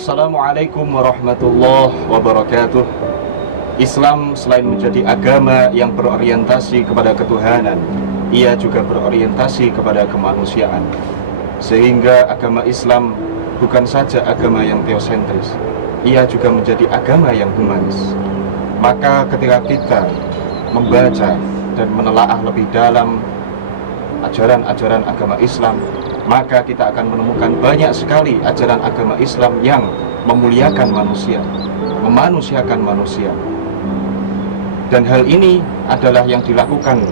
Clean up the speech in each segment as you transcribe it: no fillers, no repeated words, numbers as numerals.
Assalamualaikum warahmatullahi wabarakatuh. Islam selain menjadi agama yang berorientasi kepada ketuhanan, ia juga berorientasi kepada kemanusiaan. Sehingga agama Islam bukan saja agama yang teosentris, ia juga menjadi agama yang humanis. Maka ketika kita membaca dan menelaah lebih dalam ajaran-ajaran agama Islam, maka kita akan menemukan banyak sekali ajaran agama Islam yang memuliakan manusia, memanusiakan manusia. Dan hal ini adalah yang dilakukan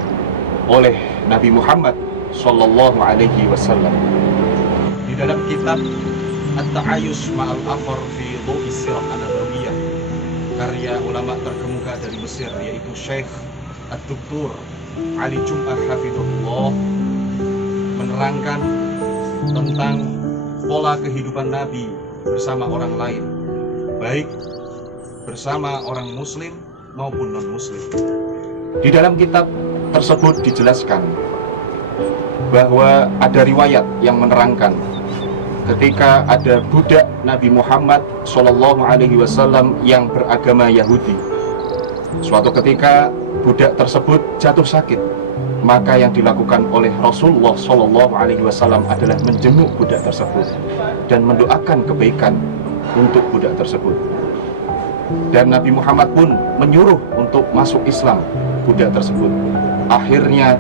oleh Nabi Muhammad Sallallahu Alaihi Wasallam. Di dalam kitab At-Ta'ayush Ma'al Afar fi Dhu'i Sirah An-Nabawiyah, karya ulama terkemuka dari Mesir, yaitu Syekh Ad-Doktor Ali Jum'ah Hafidhullah, menerangkan tentang pola kehidupan Nabi bersama orang lain, baik bersama orang muslim maupun non-muslim. Di dalam kitab tersebut dijelaskan bahwa ada riwayat yang menerangkan ketika ada budak Nabi Muhammad Shallallahu Alaihi Wasallam yang beragama Yahudi. Suatu ketika budak tersebut jatuh sakit, maka yang dilakukan oleh Rasulullah Shallallahu Alaihi Wasallam adalah menjenguk budak tersebut dan mendoakan kebaikan untuk budak tersebut. Dan Nabi Muhammad pun menyuruh untuk masuk Islam budak tersebut. Akhirnya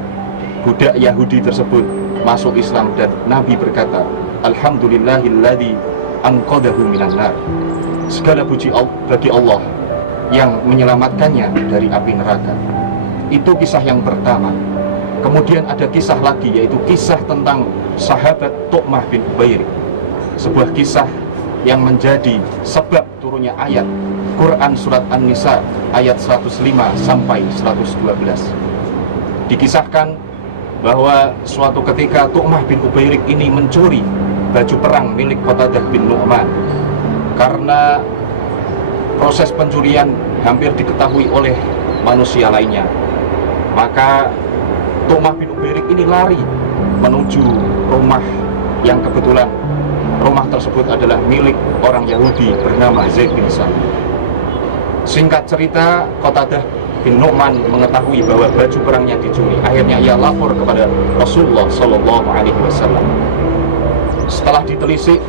budak Yahudi tersebut masuk Islam dan Nabi berkata, Alhamdulillahilladzi anqadhahu minan nar. Segala puji bagi Allah yang menyelamatkannya dari api neraka. Itu kisah yang pertama. Kemudian ada kisah lagi, yaitu kisah tentang sahabat Tu'mah bin Ubairik. Sebuah kisah yang menjadi sebab turunnya ayat Quran Surat An-Nisa ayat 105 sampai 112. Dikisahkan bahwa suatu ketika Tu'mah bin Ubairik ini mencuri baju perang milik Qatadah bin Nu'man. Karena proses pencurian hampir diketahui oleh manusia lainnya, maka Tu'mah bin Ubairik ini lari menuju rumah yang kebetulan rumah tersebut adalah milik orang Yahudi bernama Zaid bin Samin. Singkat cerita, Qatadah bin Nu'man mengetahui bahwa baju perangnya dicuri. Akhirnya ia lapor kepada Rasulullah Sallallahu Alaihi Wasallam. Setelah ditelisik,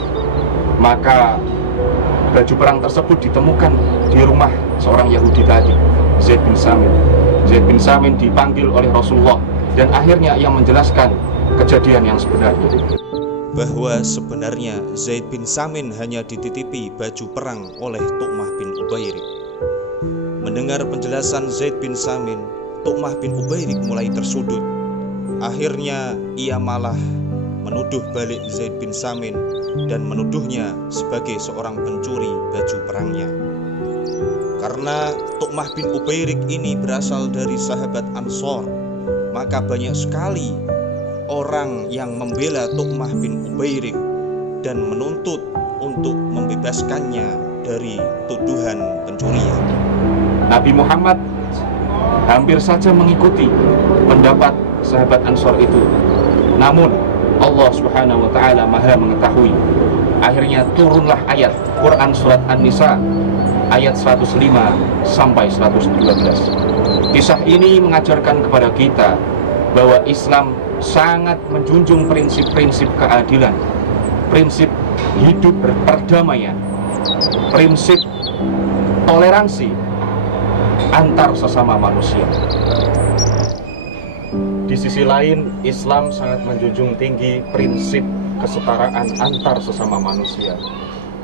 maka baju perang tersebut ditemukan di rumah seorang Yahudi tadi, Zaid bin Samin. Zaid bin Samin dipanggil oleh Rasulullah dan akhirnya ia menjelaskan kejadian yang sebenarnya. Bahwa sebenarnya Zaid bin Samin hanya dititipi baju perang oleh Tu'mah bin Ubairik. Mendengar penjelasan Zaid bin Samin, Tu'mah bin Ubairik mulai tersudut. Akhirnya ia malah menuduh balik Zaid bin Samin dan menuduhnya sebagai seorang pencuri baju perangnya. Karena Tu'mah bin Ubairik ini berasal dari sahabat Ansor, maka banyak sekali orang yang membela Tu'mah bin Ubairik dan menuntut untuk membebaskannya dari tuduhan pencurian. Nabi Muhammad hampir saja mengikuti pendapat sahabat Ansor itu, namun Allah Subhanahu wa Ta'ala Maha mengetahui. Akhirnya turunlah ayat Quran Surat An-Nisa ayat 105 sampai 112. Kisah ini mengajarkan kepada kita bahwa Islam sangat menjunjung prinsip-prinsip keadilan, prinsip hidup berperdamaian, prinsip toleransi antar sesama manusia. Di sisi lain, Islam sangat menjunjung tinggi prinsip kesetaraan antar sesama manusia,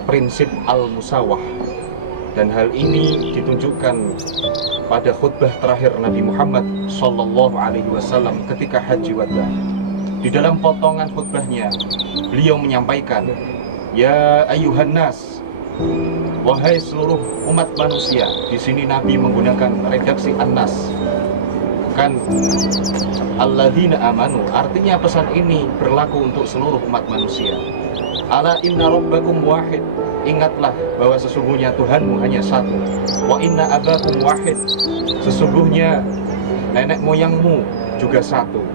prinsip al-musawah. Dan hal ini ditunjukkan pada khutbah terakhir Nabi Muhammad Sallallahu Alaihi Wasallam ketika Haji Wada. Di dalam potongan khutbahnya, beliau menyampaikan, Ya ayuhan nas, wahai seluruh umat manusia. Di sini Nabi menggunakan redaksi an-nas, kan alladzina amanu, artinya pesan ini berlaku untuk seluruh umat manusia. Ala inna rabbakum wahid, ingatlah bahwa sesungguhnya Tuhanmu hanya satu. Wa inna abakum wahid, sesungguhnya nenek moyangmu juga satu.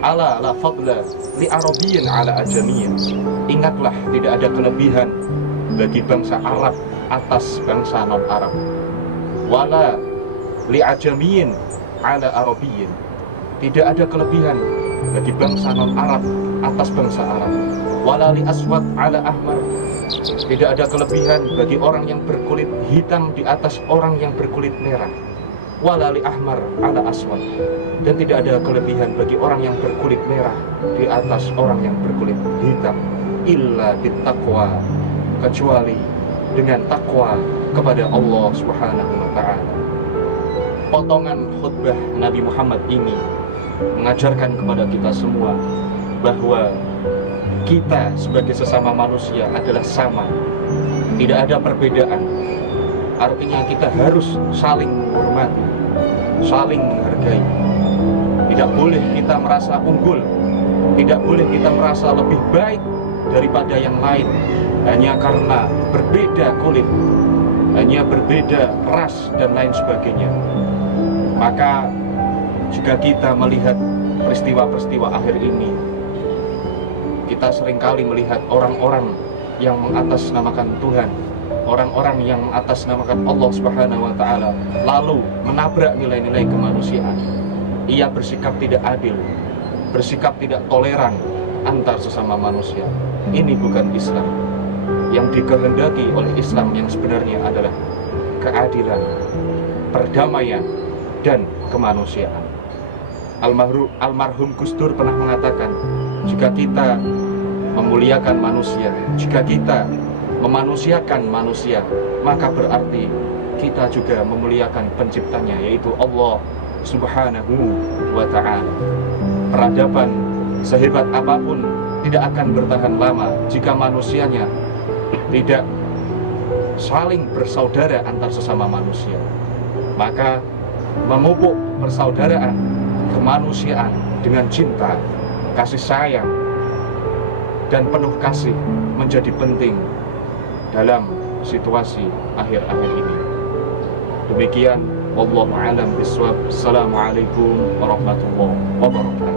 Ala la fadla li arabiyyin ala ajamiyyin, ingatlah tidak ada kelebihan bagi bangsa Arab atas bangsa non-Arab, wala li'ajamiyin ala Arabiyyin. Tidak ada kelebihan bagi bangsa non-Arab atas bangsa Arab, wala li aswad ala ahmar. Tidak ada kelebihan bagi orang yang berkulit hitam di atas orang yang berkulit merah, wala li ahmar ala aswad. Dan tidak ada kelebihan bagi orang yang berkulit merah di atas orang yang berkulit hitam, illa bittaqwa, kecuali dengan takwa kepada Allah Subhanahu wa ta'ala. Potongan khutbah Nabi Muhammad ini mengajarkan kepada kita semua bahwa kita sebagai sesama manusia adalah sama, tidak ada perbedaan. Artinya kita harus saling menghormati, saling menghargai. Tidak boleh kita merasa unggul, tidak boleh kita merasa lebih baik daripada yang lain hanya karena berbeda kulit, hanya berbeda ras dan lain sebagainya. Maka jika kita melihat peristiwa-peristiwa akhir ini, kita seringkali melihat orang-orang yang mengatasnamakan Tuhan, orang-orang yang mengatasnamakan Allah Subhanahu wa ta'ala, lalu menabrak nilai-nilai kemanusiaan. Ia bersikap tidak adil, bersikap tidak toleran antar sesama manusia. Ini bukan Islam. Yang dikehendaki oleh Islam yang sebenarnya adalah keadilan, perdamaian, dan kemanusiaan. Almarhum Gus Dur pernah mengatakan, jika kita memuliakan manusia, jika kita memanusiakan manusia, maka berarti kita juga memuliakan penciptanya, yaitu Allah Subhanahu wa ta'ala. Peradaban sehebat apapun tidak akan bertahan lama jika manusianya tidak saling bersaudara antar sesama manusia. Maka memupuk persaudaraan, kemanusiaan dengan cinta, kasih sayang, dan penuh kasih menjadi penting dalam situasi akhir-akhir ini. Demikian, wallahu a'lam bishawab. Assalamualaikum warahmatullahi wabarakatuh.